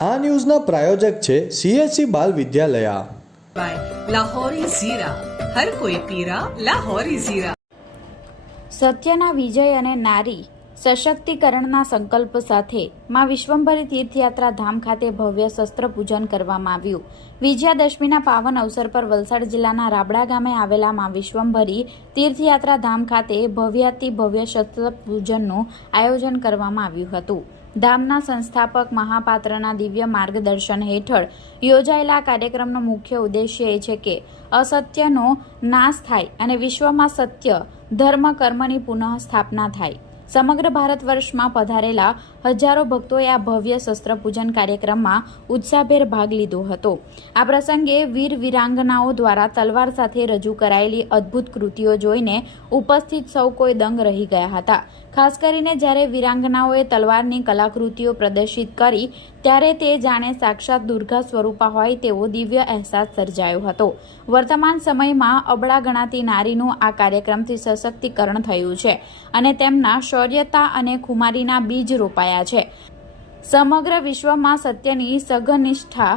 આ ન્યૂઝના પ્રાયોજક છે CSC બાલ વિદ્યાલયા. લાહોરી ઝીરા, હર કોઈ પીરા લાહોરી ઝીરા. સત્યના વિજય અને નારી સશક્તિકરણના સંકલ્પ સાથે માં વિશ્વંભરી તીર્થયાત્રા ધામ ખાતે ભવ્ય શસ્ત્ર પૂજન કરવામાં આવ્યું. વિજયાદશમીના પાવન અવસર પર વલસાડ જિલ્લાના રાબડા ગામે આવેલા માં વિશ્વંભરી તીર્થયાત્રા ધામ ખાતે ભવ્યાતિ ભવ્ય શસ્ત્ર પૂજનનું આયોજન કરવામાં આવ્યું હતું. ધામના સંસ્થાપક મહાપાત્રના દિવ્ય માર્ગદર્શન હેઠળ યોજાયેલા કાર્યક્રમનો મુખ્ય ઉદ્દેશ્ય એ છે કે અસત્યનો નાશ થાય અને વિશ્વમાં સત્ય ધર્મ કર્મની પુનઃ સ્થાપના થાય. સમગ્ર ભારત વર્ષમાં પધારેલા હજારો ભક્તોએ આ ભવ્ય શસ્ત્ર પૂજન કાર્યક્રમમાં ઉત્સાહભેર ભાગ લીધો હતો. આ પ્રસંગે વીર વીરાંગનાઓ દ્વારા તલવાર સાથે રજૂ કરાયેલી અદ્ભુત કૃતિઓ જોઈને ઉપસ્થિત સૌ કોઈ દંગ રહી ગયા હતા. ખાસ કરીને જ્યારે વીરાંગનાઓએ તલવારની કલાકૃતિઓ પ્રદર્શિત કરી ત્યારે તે જાણે સાક્ષાત દુર્ગા સ્વરૂપા હોય તેવો દિવ્ય અહેસાસ સર્જાયો હતો. વર્તમાન સમયમાં અબળા ગણાતી નારીનું આ કાર્યક્રમથી સશક્તિકરણ થયું છે અને તેમના શૌર્યતા અને ખુમારીના બીજ રોપાયા છે. સમગ્ર વિશ્વમાં સત્યની સઘનિષ્ઠા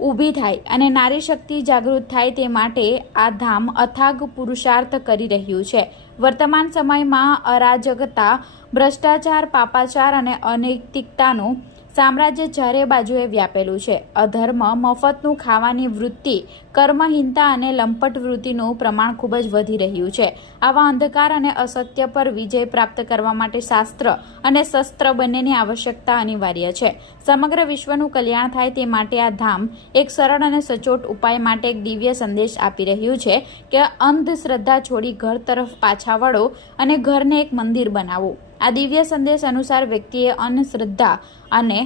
ઊભી થાય અને નારી શક્તિ જાગૃત થાય તે માટે આ ધામ અથાગ પુરુષાર્થ કરી રહ્યું છે. વર્તમાન સમયમાં અરાજકતા, ભ્રષ્ટાચાર, પાપાચાર અને અનૈતિકતાનું સામ્રાજ્ય ચારે બાજુએ વ્યાપેલું છે. અધર્મ, મફતનું ખાવાની વૃત્તિ, કર્મહીનતા અને લંપટ વૃત્તિનું પ્રમાણ ખૂબ જ વધી રહ્યું છે. આવા અંધકાર અને અસત્ય પર વિજય પ્રાપ્ત કરવા માટે શાસ્ત્ર અને શસ્ત્ર બંનેની આવશ્યકતા અનિવાર્ય છે. સમગ્ર વિશ્વનું કલ્યાણ થાય તે માટે આ ધામ એક સરળ અને સચોટ ઉપાય માટે એક દિવ્ય સંદેશ આપી રહ્યું છે કે અંધશ્રદ્ધા છોડી ઘર તરફ પાછા વળો અને ઘરને એક મંદિર બનાવો. આ દિવ્ય સંદેશ અનુસાર વ્યક્તિએ અંધશ્રદ્ધા અને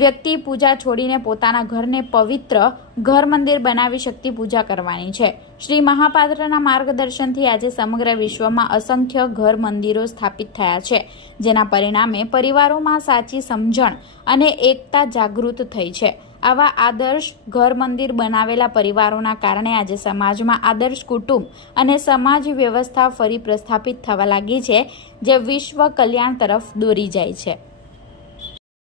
વ્યક્તિ પૂજા છોડીને પોતાના ઘરને પવિત્ર ઘર મંદિર બનાવી શક્તિ પૂજા કરવાની છે. શ્રી મહાપાત્રના માર્ગદર્શનથી આજે સમગ્ર વિશ્વમાં અસંખ્ય ઘર મંદિરો સ્થાપિત થયા છે, જેના પરિણામે પરિવારોમાં સાચી સમજણ અને એકતા જાગૃત થઈ છે. આવા આદર્શ ઘર મંદિર બનાવેલા પરિવારોના કારણે આજે સમાજમાં આદર્શ કુટુંબ અને સમાજ વ્યવસ્થા ફરી પ્રસ્થાપિત થવા લાગી છે, જે વિશ્વ કલ્યાણ તરફ દોરી જાય છે.